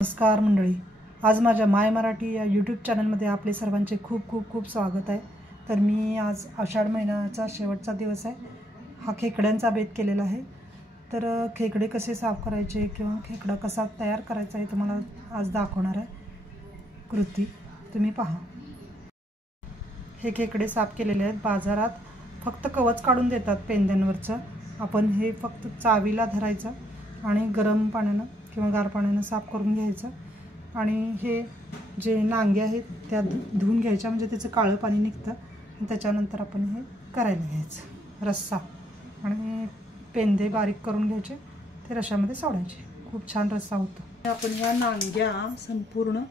नमस्कार मंडळी, आज माझ्या माय मराठी या यूट्यूब चॅनलमध्ये आपले सर्वांचे खूप खूप खूप स्वागत आहे। तर मी आज आषाढ महिन्याचा शेवटचा दिवस आहे। हा खेकड्यांचा बेत केलेला आहे। तर खेकडे कसे साफ करायचे किंवा खेकडा कसा तयार करायचा आहे तुम्हाला आज दाखवणार आहे। कृती तुम्ही पहा। हे खेकडे साफ केलेले आहेत। बाजारात फक्त कवच काढून देतात पेंद्यांवरचं। आपण हे फक्त चावीला धरायचं आणि गरम पाण्यानं किंवा गार पाण्यानं साफ करून घ्यायचं आणि हे जे नांगे आहेत त्या धुवून घ्यायच्या, म्हणजे त्याचं काळं पाणी निघतं। त्याच्यानंतर आपण हे करायला घ्यायचं रस्सा, आणि पेंदे बारीक करून घ्यायचे, ते रश्श्यामध्ये सोडायचे। खूप छान रस्सा होतो। आपण ह्या नांग्या संपूर्ण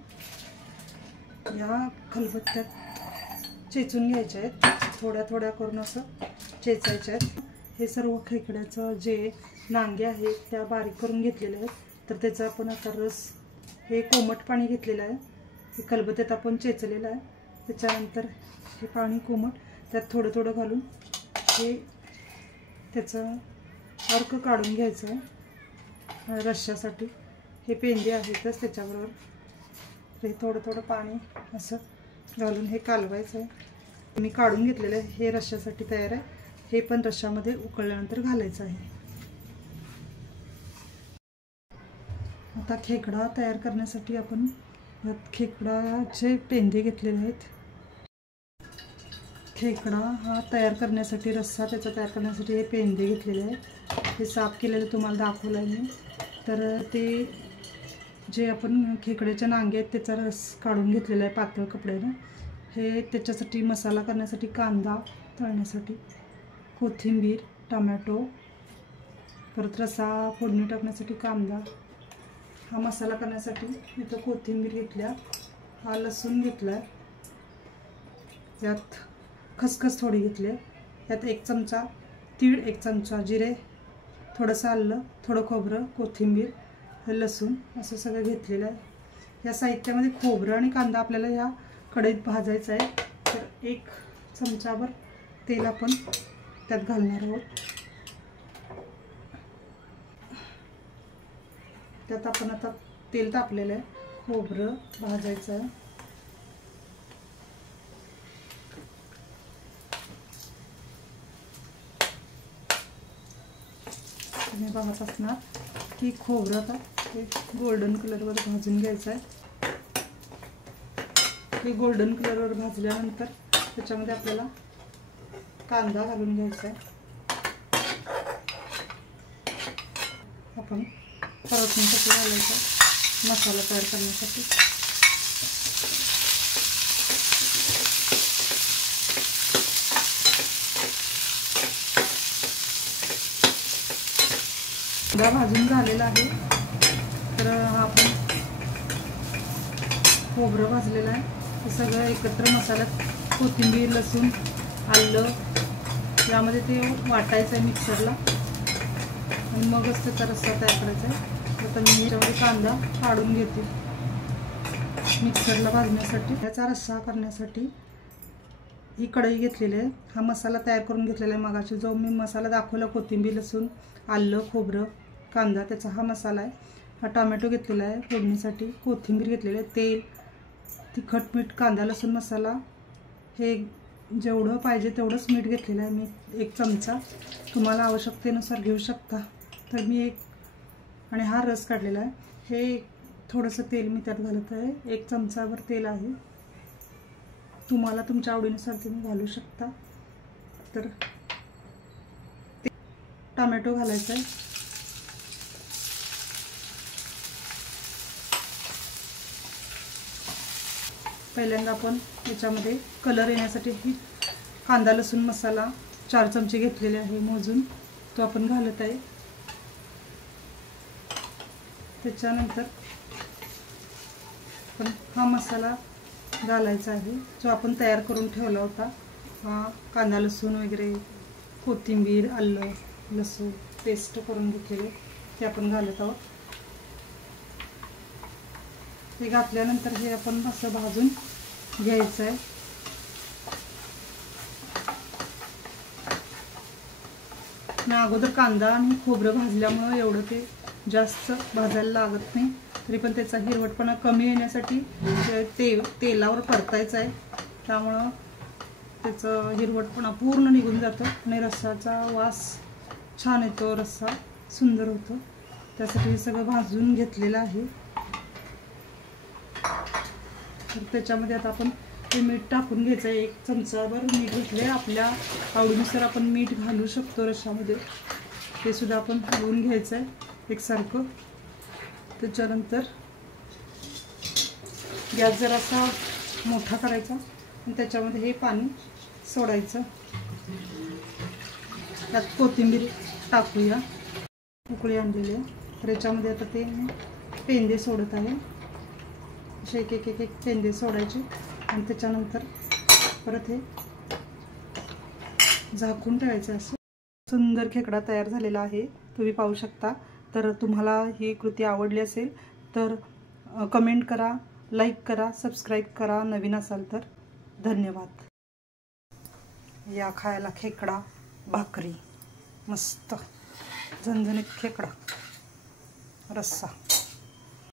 या खलबत्त्यात चेचून घ्यायच्या आहेत। थोड्या थोड्या करून असं चेचायच्या आहेत। हे सर्व खेकड्याचं जे नांगे आहेत त्या बारीक करून घेतलेले आहेत। तर त्याचा आपण आता रस, हे कोमट पाणी घेतलेलं आहे, हे खलबत्त्यात आपण चेचलेलं आहे। त्याच्यानंतर हे पाणी कोमट त्यात थोडं थोडं घालून हे त्याचं अर्क काढून घ्यायचं आहे रश्श्यासाठी। हे पेंदे आहेतच, त्याच्याबरोबर हे थोडं थोडं पाणी असं घालून हे कालवायचं आहे। मी काढून घेतलेलं आहे, हे रश्श्यासाठी तयार आहे। हे पण रश्श्यामध्ये उकळल्यानंतर घालायचं आहे। आता खेकडा तयार करण्यासाठी आपण खेकडाचे पेंदे घेतलेले आहेत। खेकडा हा तयार करण्यासाठी, रस्सा त्याचा तयार करण्यासाठी हे पेंदे घेतलेले आहेत। हे साफ केलेले तुम्हाला दाखवलं आहे मी। तर ते जे आपण खेकड्याच्या नांगे आहेत त्याचा रस काढून घेतलेला आहे पातळ कपड्यानं। हे त्याच्यासाठी मसाला करण्यासाठी कांदा तळण्यासाठी, कोथिंबीर, टोमॅटो, परत रस्सा फोडणी टाकण्यासाठी कांदा, हा मसाला करण्यासाठी इथं कोथिंबीर घेतल्या, हा लसूण घेतला, यात खसखस थोडी घेतली, यात 1 चमचा तीळ, 1 चमचा जिरे, थोडंसं आलं, थोडं खोबरं, कोथिंबीर, लसूण असं सगळं घेतलेलं आहे। या साहित्यामध्ये खोबरं आणि कांदा आपल्याला ह्या कढईत भाजायचं आहे। तर 1 चमचाभर तेल आपण त्यात घालणार आहोत। त्यात आपण आता तेल तापलेलं आहे, खोबरं भाजायचं आहे। तुम्ही बघत असणार की खोबरं आता हे गोल्डन कलरवर भाजून घ्यायचं आहे। हे गोल्डन कलरवर भाजल्यानंतर त्याच्यामध्ये आपल्याला कांदा घालून घ्यायचा आहे। आपण परतण्यासाठी घालायचा मसाला तयार करण्यासाठी। कांदा भाजून झालेला आहे। तर हा आपण खोबरं भाजलेलं आहे, हे सगळं एकत्र मसाल्यात कोथिंबीर, लसूण, आलं यामध्ये ते वाटायचं आहे मिक्सरला, आणि मगच त्याचा रस्सा तयार करायचा आहे। आता मी याच्यामध्ये कांदा काढून घेते मिक्सरला भाजण्यासाठी। याचा रस्सा करण्यासाठी ही कढई घेतलेली आहे, हा मसाला तयार करून घेतलेला आहे मगाशी जो मी मसाला दाखवला, कोथिंबीर, लसूण, आलं, खोबरं, कांदा, त्याचा हा मसाला आहे। हा टोमॅटो घेतलेला आहे फोडणीसाठी, कोथिंबीर घेतलेली आहे, तेल, तिखट, मीठ, कांदा, लसूण मसाला, हे जेवढं पाहिजे तेवढंच मीठ घेतलेलं आहे मी, 1 चमचा, तुम्हाला आवश्यकतेनुसार घेऊ शकता। तर मी आणि हा रस काढलेला आहे, हे थोडंसं तेल मी त्यात घालत आहे, 1 चमचाभर तेल आहे, तुम्हाला तुमच्या आवडीनुसार तुम्ही घालू शकता। तर टोमॅटो घालायचा आहे, पहिल्यांदा आपण याच्यामध्ये कलर येण्यासाठी ही कांदा लसूण मसाला 4 चमचे घेतलेले आहे मोजून, तो आपण घालत आहे। त्याच्यानंतर पण हा मसाला घालायचा आहे जो आपण तयार करून ठेवला होता। हा कांदा लसूण वगैरे, कोथिंबीर, आलं लसूण पेस्ट करून घेतलेले ते आपण घालत आहोत। हे घातल्यानंतर हे आपण असं भाजून घ्यायचं आहे। मी अगोदर कांदा आणि खोबरं भाजल्यामुळे एवढं ते जास्त भाजायला लागत नाही, तरी पण त्याचा हिरवटपणा कमी येण्यासाठी तेलावर परतायचं आहे, त्यामुळं त्याचं हिरवटपणा पूर्ण निघून जातो आणि रस्साचा वास छान येतो, रस्सा सुंदर होतो। त्यासाठी हे सगळं भाजून घेतलेलं आहे। तर त्याच्यामध्ये आता आपण ते मीठ टाकून घ्यायचं आहे। 1 चमचाभर मीठ घेतले, आपल्या आवडीनुसार आपण मीठ घालू शकतो रश्श्यामध्ये, ते सुद्धा आपण हलवून घ्यायचं आहे एकसारखं। त्याच्यानंतर गॅस जरासा मोठा करायचा आणि त्याच्यामध्ये हे पाणी सोडायचं। त्यात कोथिंबीर टाकूया, उकळी आणलेली आहे, तर याच्यामध्ये आता ते पेंदे सोडत आहे। असे एक एक एक एक पेंदे सोडायचे आणि त्याच्यानंतर परत हे झाकून ठेवायचं। असं सुंदर खेकडा तयार झालेला आहे, तुम्ही पाहू शकता। तर तुम्हाला ही कृती आवडली असेल तर कमेंट करा, लाईक करा, सबस्क्राईब करा नवीन असाल तर। धन्यवाद। या खायला खेकडा भाकरी, मस्त झणझणीत खेकडा रस्सा।